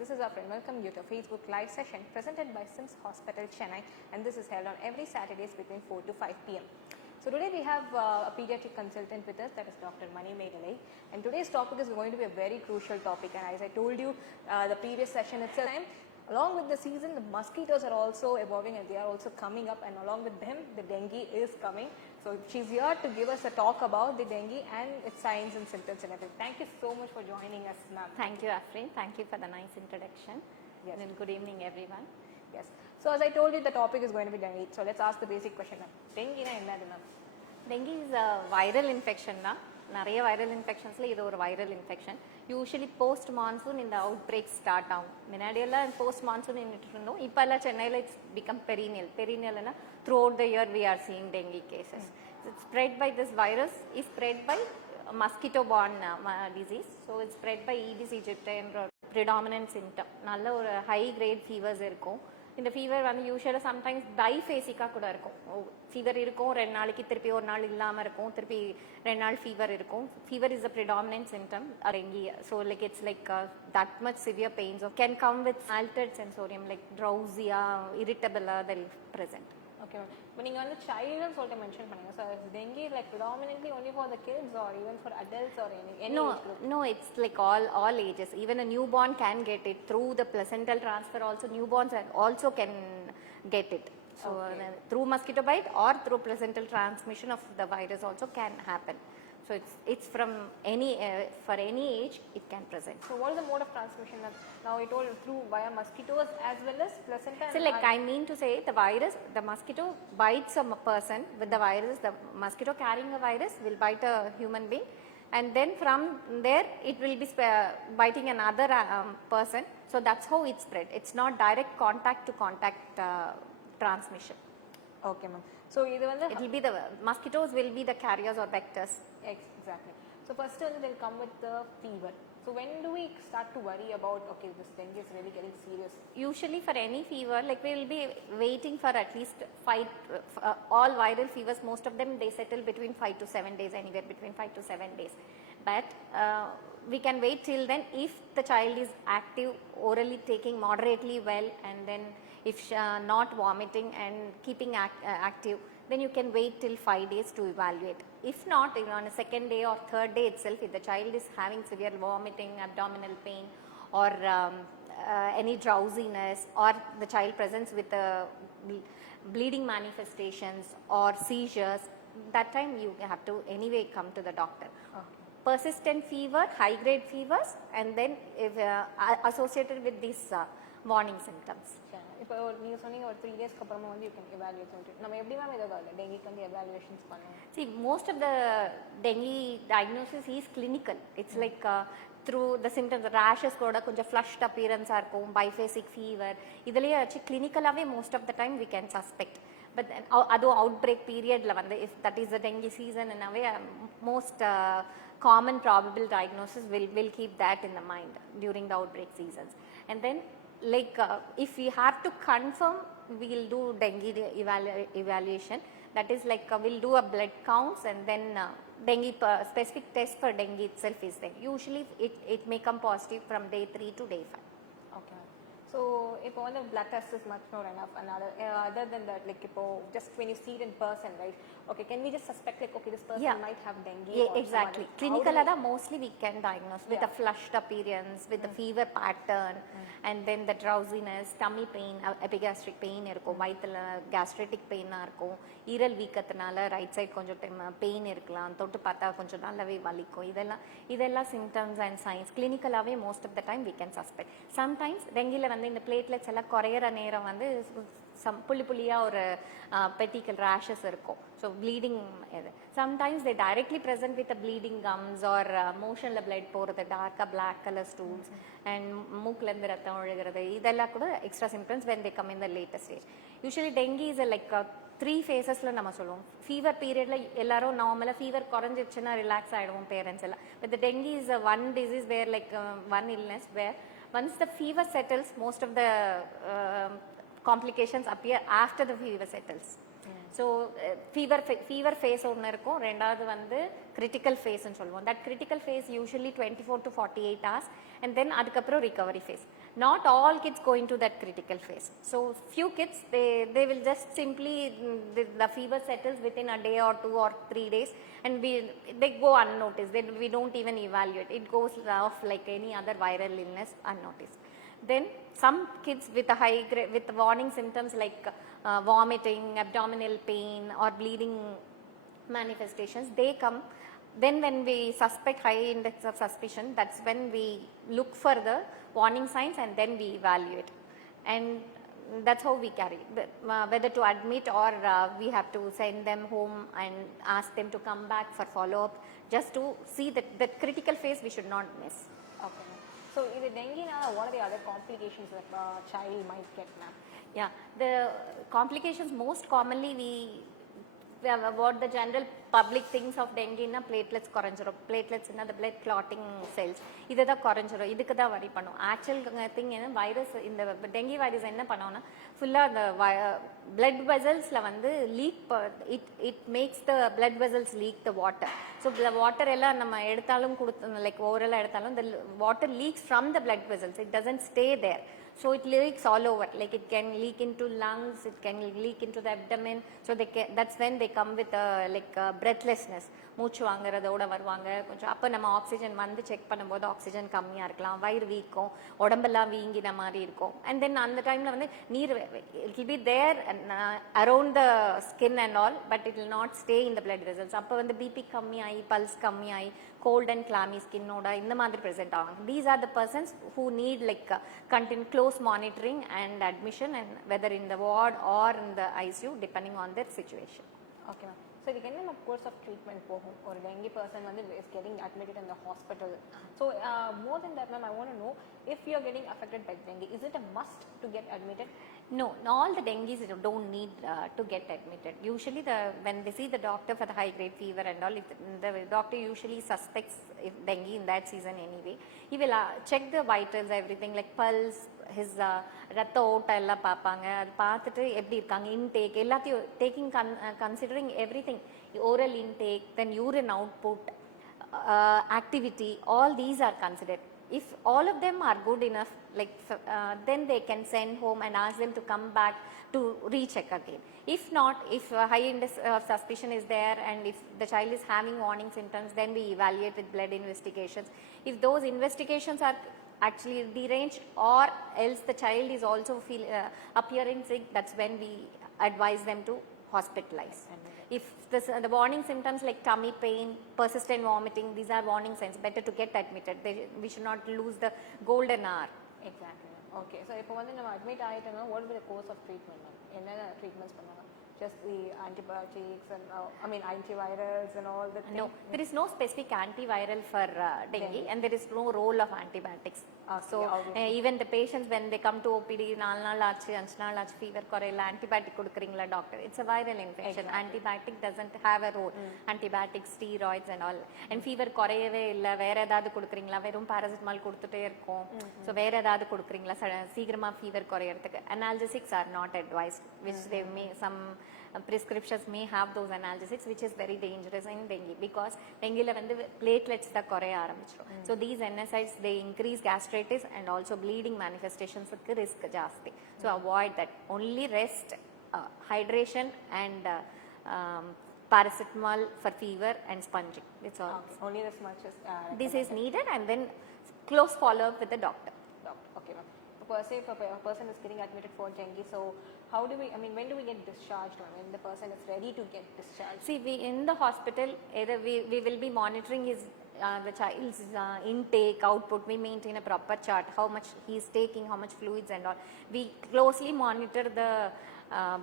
this is our friend. Welcome you to Facebook live session presented by SIMS Hospital, Chennai, and this is held on every Saturdays between 4 to 5 p.m. So today we have a pediatric consultant with us, that is Dr.Manimegalai, and today's topic is going to be a very crucial topic. And as I told you the previous session itself, along with the season, the mosquitoes are also evolving and they are also coming up, and along with them, the dengue is coming. So she's here to give us a talk about the dengue and its signs and symptoms and everything. Thank you so much for joining us, ma'am. Thank you, Afrin. Thank you for the nice introduction. Yes. And good evening, everyone. Yes. So as I told you, the topic is going to be dengue. So let's ask the basic question, ma'am. Dengue na enna ma'am? Dengue is a viral infection. நிறைய viral இன்ஃபெக்ஷன்ஸில் இது ஒரு viral infection. Usually post monsoon இந்த outbreak start ஆகும். முன்னாடியெல்லாம் post monsoon நின்றுட்டு இருந்தோம். இப்போல்லாம் சென்னையில் இட்ஸ் பிகம் பெரினியல். பெரினியல்னா throughout the year we are seeing dengue cases. It's spread by this virus is spread by mosquito-borne disease. So it's spread by Aedes aegypti என்ற predominant symptom. நல்ல ஒரு high grade fevers இருக்கும். இந்த fever வந்து யூஸ்வலாக sometimes பைஃபேசிக்காக கூட இருக்கும். Fever இருக்கும், 2 நாளைக்கு திருப்பி ஒரு நாள் இல்லாமல் இருக்கும், திருப்பி 2 நாள் ஃபீவர் இருக்கும். Fever is a predominant symptom dengue. So like it's like that much severe pains of can come with altered sensorium like drowsy-ஆ, irritable-ஆ they'll present. Okay, ma'am. But you வந்து children சொல்லிட்டு mention பண்ணீங்க. So is dengue like predominantly only for the kids or even for adults or any age group? No, it's like all ages. Even a newborn can get it through the placental transfer. Also, newborns also can get it. So okay. Through mosquito bite or through placental transmission of the virus also can happen. So it's from any for any age it can present. So what is the mode of transmission? Now you told through via mosquitoes as well as placenta. So like I mean to say the virus, the mosquito bites a person with the virus. The mosquito carrying a virus will bite a human being, and then from there it will be biting another person. So that's how it spread. It's not direct contact to contact transmission. Okay, ma'am. So it will be the mosquitoes will be the carriers or vectors. Exactly. So first they'll come with the fever. So when do we start to worry about, okay, this dengue is really getting serious? Usually for any fever, like we will be waiting for at least 5, all viral fevers, most of them they settle between 5 to 7 days, anywhere between 5 to 7 days. But we can wait till then if the child is active, orally taking moderately well, and then if not vomiting and keeping active, then you can wait till 5 days to evaluate. If not, even on a second day or third day itself, if the child is having severe vomiting, abdominal pain, or any drowsiness, or the child presents with bleeding manifestations or seizures, that time you have to anyway come to the doctor. Okay. Persistent fever, high grade fevers, and then if associated with these warning symptoms. இப்போ நீங்க சொன்னீங்க ஒரு 3 days அப்புறமா வந்து you can evaluate it. நம்ம எப்படி ma'am இத dengue வந்து evaluations பண்ணுவோம்? See, most of the dengue diagnosis is clinical. It's like through the symptoms, rashes கூட கொஞ்சம் flushed appearance இருக்கும், biphasic fever. இதுலயே clinically most of the time we can suspect. But அது outbreak periodல வந்து if that is the dengue season in a way most common probable diagnosis will keep that in the mind during the outbreak seasons. And then like if we have to confirm, we will do dengue evaluation. That is like we'll do a blood counts, and then dengue specific test for dengue itself is there. Usually it may come positive from day 3 to day 5. Okay. So இப்போ வந்து blood test is much more enough, and other than that, like இப்போ just when you see it in person, right? Okay, can we just suspect like, okay, this person might have dengue? Yeah, exactly. Clinically mostly we can diagnose with the flushed appearance, with the fever pattern, and then the drowsiness, tummy pain, epigastric pain இருக்கும், வயித்துல gastritic pain இருக்கும், ஈரல் வீக்கத்தினால right side கொஞ்சம் pain இருக்கலாம், தொட்டு பார்த்தா கொஞ்சம் நல்லாவே வலிக்கும். இதெல்லாம் symptoms and signs. Clinically most of the time we can suspect. Sometimes dengue வந்து இந்த பிளேட்லெட்ஸ் எல்லாம் குறையிற நேரம் வந்து புள்ளியா ஒரு பெட்டிக்கல் ரேஷஸ் இருக்கும். ஸோ ப்ளீடிங் இது sometimes they directly present with bleeding comes or மோஷனில் பிளட் போகிறது, டார்க்காக பிளாக் கலர் ஸ்டூல்ஸ் அண்ட் மூக்கிலேருந்து ரத்தம் ஒழுகிறது, இதெல்லாம் கூட extra symptoms when they come in the latest stage. Usually dengue is like 3 phases நம்ம சொல்லுவோம். ஃபீவர் பீரியடில் எல்லாரும் நார்மலாக ஃபீவர் குறைஞ்சிடுச்சுன்னா ரிலாக்ஸ் ஆகிடுவோம் பேரண்ட்ஸ் எல்லாம். But the dengue is one disease where like one illness where once the fever settles, most of the complications appear after the fever settles. So fever phase ஒன்று இருக்கும், ரெண்டாவது வந்து critical phase ன்னு சொல்லுவோம். That critical phase usually 24 to 48 hours, and then அதுக்கப்புறம் recovery phase. Not all kids go into that critical phase. So few kids, they will just simply, the fever settles within a day or 2 or 3 days, and they go unnoticed. We don't even evaluate. It goes off like any other viral illness unnoticed. Then some kids with a high grade, with warning symptoms like vomiting, abdominal pain or bleeding manifestations, they come. Then when we suspect high index of suspicion, that's when we look for the warning signs and then we evaluate. And that's how we carry, whether to admit or we have to send them home and ask them to come back for follow-up, just to see that the critical phase we should not miss. Okay. So in the dengue now, what are the other complications that a child might get, ma'am? Yeah, the complications most commonly what the general public thinks of dengue na platelets குறைஞ்சிரும். platelets na the blood clotting cells இதுதான் குறைஞ்சிரும், இதுக்கு தான் வரி பண்ணும். Actual thing என்ன, virus இந்த dengue virus என்ன பண்ணோம்னா ஃபுல்லாக அந்த blood vesselsல வந்து leak, it makes the blood vessels leak the water. So water எல்லாம் நம்ம எடுத்தாலும் லைக் ஓவரெல்லாம் எடுத்தாலும் the water leaks from the blood vessels, it doesn't stay there. So it leaks all over, like it can leak into lungs, it can leak into the abdomen. So that's when they come with breathlessness. மூச்சு வாங்குறதோட வருவாங்க. கொஞ்சம் அப்போ நம்ம oxygen வந்து check பண்ணும்போது oxygen கம்மியாக இருக்கலாம், வயிறு வீக்கும், உடம்பெல்லாம் வீங்கின மாதிரி இருக்கும். அண்ட் தென் அந்த டைமில் வந்து நீர் it will be there around the skin and all, but it will not stay in the blood vessels. அப்போ வந்து பிபி கம்மியாகி, பல்ஸ் கம்மியாகி, கோல்ட் அண்ட் கிளாமி ஸ்கின்னோட இந்த மாதிரி ப்ரெசென்ட் ஆகும். These are the persons who need like close monitoring and admission, and whether in the ward or in the ICU depending on their situation. Okay, ma'am. So இதுக்கு என்ன course of treatment போகும்? ஒரு dengue person வந்து is getting admitted in the hospital. So more than that, ma'am, I want to know, if you are getting affected by dengue, is it a must to get admitted? No, all the dengues don't need to get admitted. Usually when they see the doctor for the high grade fever and all, the doctor usually suspects if dengue in that season anyway. He will check the vitals, everything like pulse, his ரத்த ஓட்டம் எல்லாம் பார்ப்பாங்க. அது பார்த்துட்டு எப்படி இருக்காங்க, intake எல்லாத்தையும் taking considering every thing, oral intake, then urine output, activity, all these are considered. If all of them are good enough, like then they can send home and ask them to come back to recheck again. If not, if high index of suspicion is there and if the child is having warning symptoms, then we evaluate with blood investigations. If those investigations are actually deranged or else the child is also appearing sick, that's when we advise them to hospitalize. If the warning symptoms like tummy pain, persistent vomiting, these are warning signs, better to get admitted. We should not lose the golden hour. Exactly. Okay, so இப்போ வந்து நம்ம admit ஆயிட்டோம்னா what will be the course of treatment, ma'am? என்னென்ன treatments பண்ணுவாங்க? Just the antibiotics and antivirals and all the things? No, there is no specific antiviral for dengue, and there is no role of antibiotics. So even the patients, when they come to OPD, 4 நாள் ஆச்சு, 5 நாள் ஆச்சு, fever குறையல, antibiotic கொடுக்குறீங்களா doctor? It's a viral infection. Exactly. Antibiotic doesn't have a role. Antibiotics, steroids and all. And fever குறையவே இல்லை, வேற ஏதாவது கொடுக்குறீங்களா? வெறும் பாராசிட்டமால் கொடுத்துட்டே இருக்கும். So வேற ஏதாவது கொடுக்குறீங்களா சீக்கிரமா fever குறையறதுக்கு? Analgesics are not advised, which they may some prescriptions may have those analgesics, which is very dangerous in dengue, because dengue la vandu platelets da koraya aarambichirum. So these NSAIDs, they increase gastritis and also bleeding manifestations ku risk jaasti. So avoid that. Only rest, hydration and paracetamol for fever and sponging. That's all. Okay. Only as much as this is needed, and then close follow up with the doctor. Okay, ma'am. If a person is getting admitted for dengue, so how do we, when do we get discharged, when the person is ready to get discharged? See, we in the hospital, either we will be monitoring his the child's intake, output. We maintain a proper chart, how much he is taking, how much fluids and all. We closely monitor the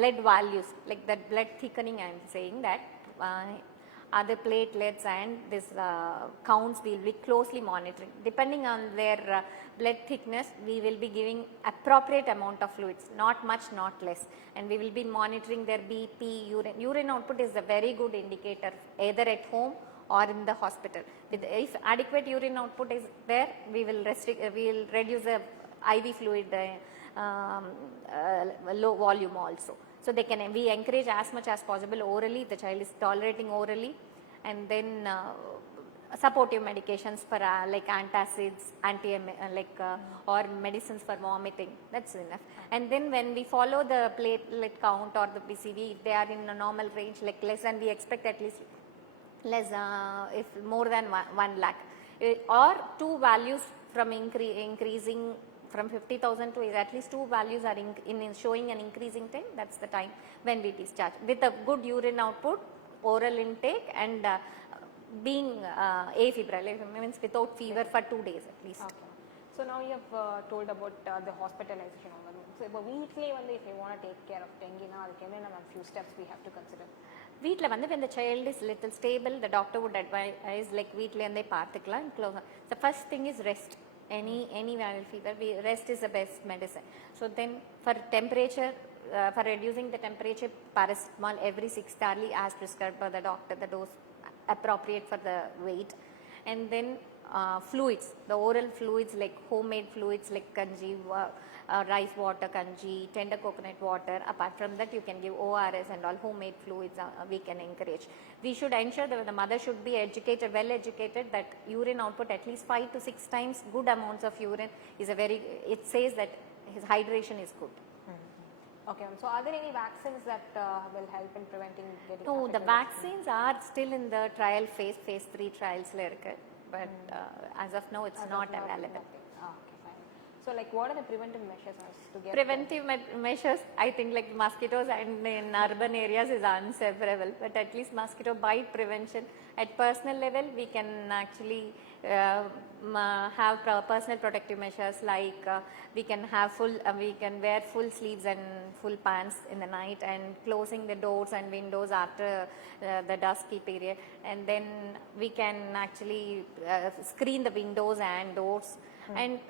blood values, like that blood thickening, I am saying that. Other platelets and this counts we will be closely monitoring. Depending on their blood thickness, we will be giving appropriate amount of fluids, not much, not less. And we will be monitoring their BP, urine output is a very good indicator, either at home or in the hospital. If adequate urine output is there, we will reduce the IV fluid low volume also. So we encourage as much as possible orally. The child is tolerating orally, and then supportive medications for like antacids, or medicines for vomiting. That's enough. And then when we follow the platelet count or the PCV, if they are in a normal range, like less than, we expect at least less, if more than 1 lakh, or two values from increasing from 50,000 to at least two values are in showing an increasing trend. That's the time when we discharge with a good urine output, oral intake, and being afebrile, means without fever for 2 days at least. Okay. So now you have told about the hospitalization. So weekly if you want to take care of dengue, now few steps we have to consider. வீட்டில் வந்து when the child is little stable, the doctor would advise like வீட்டில் இருந்தே பார்த்துக்கலாம். The first thing is rest. Any viral fever, rest is the best medicine. So then for temperature, for reducing the temperature, paracetamol every 6 hourly as prescribed by the doctor, the dose appropriate for the weight. And then fluids, the oral fluids like homemade fluids like kanji, rice water kanji, tender coconut water. Apart from that, you can give ORS and all homemade fluids we can encourage. We should ensure that the mother should be educated, well educated, that urine output at least 5 to 6 times good amounts of urine is it says that his hydration is good. Okay, so are there any vaccines that will help in preventing getting No, the vaccines are still in the trial phase 3 trials la irukku, but as of now it's not available. Okay, fine. So like what are the preventive measures to get Preventive measures, I think like mosquitoes and in urban areas is inseparable, but at least mosquito bite prevention at personal level we can actually have personal protective measures like we can have we can wear full sleeves and full pants in the night, and closing the doors and windows after the dusky period, and then we can actually screen the windows and doors. And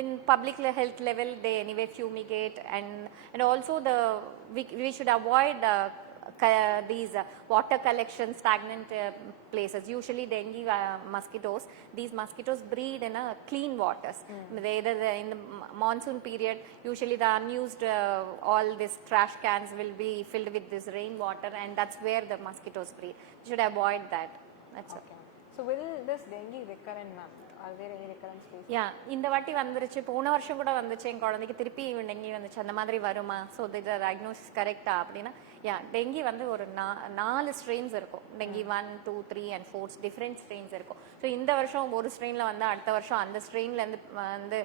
in public health level they anyway fumigate, and also we should avoid these water collection stagnant places. Usually dengue mosquitoes, these mosquitoes breed in clean waters. Either in the monsoon period, usually the unused all these trash cans will be filled with this rainwater, and that's where the mosquitoes breed. You should avoid that. That's okay. So will this dengue recurrent, ma'am? Are there any recurrence cases? Yeah, இந்த வாட்டி வந்துருச்சு, போன வருஷம் கூட வந்துச்சு என் குழந்தைக்கு, திருப்பி dengue வந்துச்சு, அந்த மாதிரி வருமா? ஸோ தி டயக்னோசிஸ் கரெக்டா அப்படின்னா, டெங்கி வந்து ஒரு 4 ஸ்ட்ரெயின்ஸ் இருக்கும். டெங்கி 1, 2, 3 and 4 டிஃப்ரெண்ட் ஸ்ட்ரெயின்ஸ் இருக்கும். ஸோ இந்த வருஷம் ஒரு ஸ்ட்ரெயினில் வந்து அடுத்த வருஷம் அந்த ஸ்ட்ரெயின்லேருந்து வந்து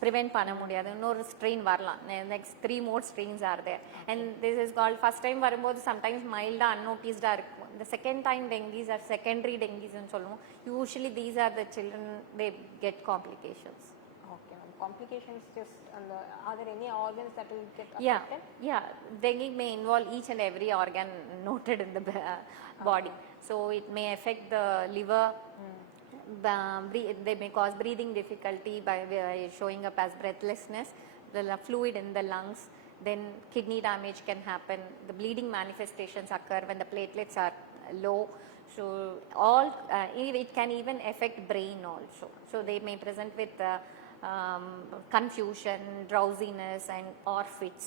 ப்ரிவெண்ட் பண்ண முடியாது, இன்னொரு ஸ்ட்ரெயின் வரலாம். Next 3 more strains are there, and this is called first time வரும்போது சம்டைம்ஸ் மைல்டாக அன்நோட்டிஸ்டாக இருக்கும். The second time dengues are secondary dengues ன்னு சொல்லுவோம். Usually these are the children, they get complications. Okay, complications just are there any organs that will get affected? Yeah, dengue may involve each and every organ noted in the body. So it may affect the liver. They may cause breathing difficulty by showing up as breathlessness, the fluid in the lungs. Then kidney damage can happen. The bleeding manifestations occur when the platelets are low. So all it can even affect brain also. So they may present with confusion, drowsiness, and or fits.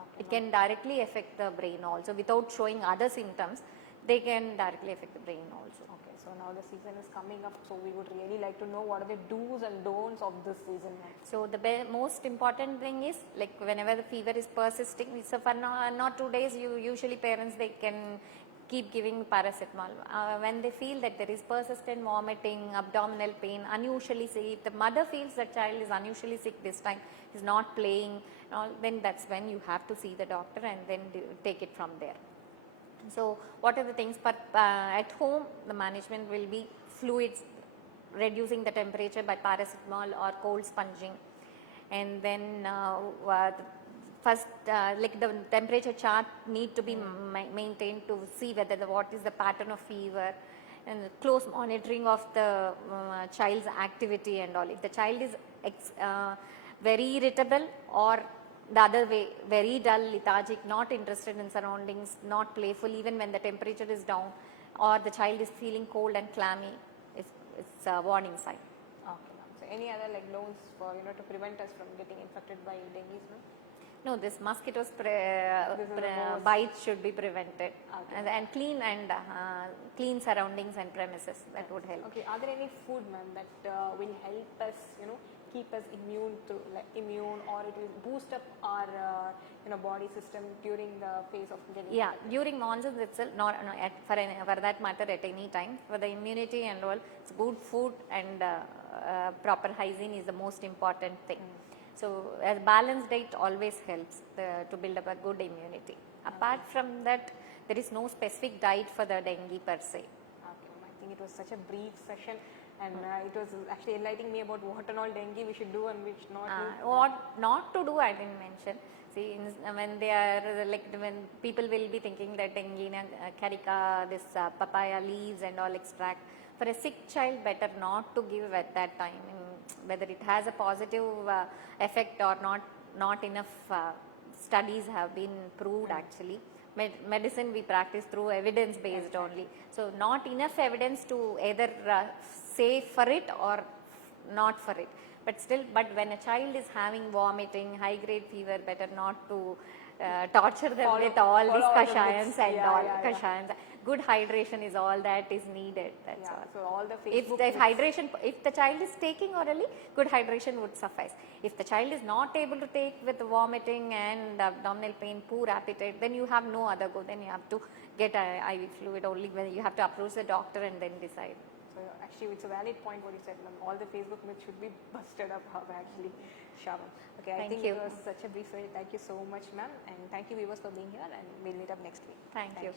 Okay. It can directly affect the brain also without showing other symptoms. They can directly affect the brain also. Okay, so now the season is coming up, so we would really like to know what are the do's and don'ts of this season. So the most important thing is, like whenever the fever is persisting, so for not 2 days, usually parents they can keep giving paracetamol. When they feel that there is persistent vomiting, abdominal pain, unusually sick, if the mother feels the child is unusually sick this time, is not playing, then that's when you have to see the doctor and then take it from there. So what are the things? For at home, the management will be fluids, reducing the temperature by paracetamol or cold sponging, and then first like the temperature chart need to be maintained to see whether what is the pattern of fever, and close monitoring of the child's activity and all. If the child is very irritable, or the other way, very dull, lethargic, not interested in surroundings, not playful even when the temperature is down, or the child is feeling cold and clammy, it's a warning sign. Okay, so any other like loans for to prevent us from getting infected by dengue? No, this mosquitoes This is the most- bites should be prevented, Okay. and clean surroundings and premises, that would help. Okay, are there any food, ma'am, that will help us, keep us immune or it will boost up our, body system during the phase of getting Yeah, during monsoons itself, not no, for that matter at any time, for the immunity and all, it's good food and proper hygiene is the most important thing. So a balanced diet always helps to build up a good immunity. Apart from that, there is no specific diet for the dengue per se. Okay, I think it was such a brief session, and it was actually enlightening me about what and all dengue we should do and which not do. What not to do, I didn't mention. See, when they are when people will be thinking that dengue, carica, this papaya leaves and all extract. For a sick child, better not to give at that time. Whether it has a positive effect or not enough studies have been proved actually. Medicine we practice through evidence based only. So not enough evidence to either say for it or not for it. But still, when a child is having vomiting, high grade fever, better not to torture them with all these kashayans and all kashayans. Good hydration is all that is needed. That's all. So all the If the child is taking orally, good hydration would suffice. If the child is not able to take with vomiting and abdominal pain, poor appetite, then you have no other go. Then you have to get IV fluid only when you have to approach the doctor and then decide. So actually, it's a valid point what you said, ma'am. All the Facebook myths should be busted up actually. Sure, ma'am. Okay, I think it was such a brief story. Thank you so much, ma'am, and thank you viewers for being here, and we'll meet up next week. Thank you.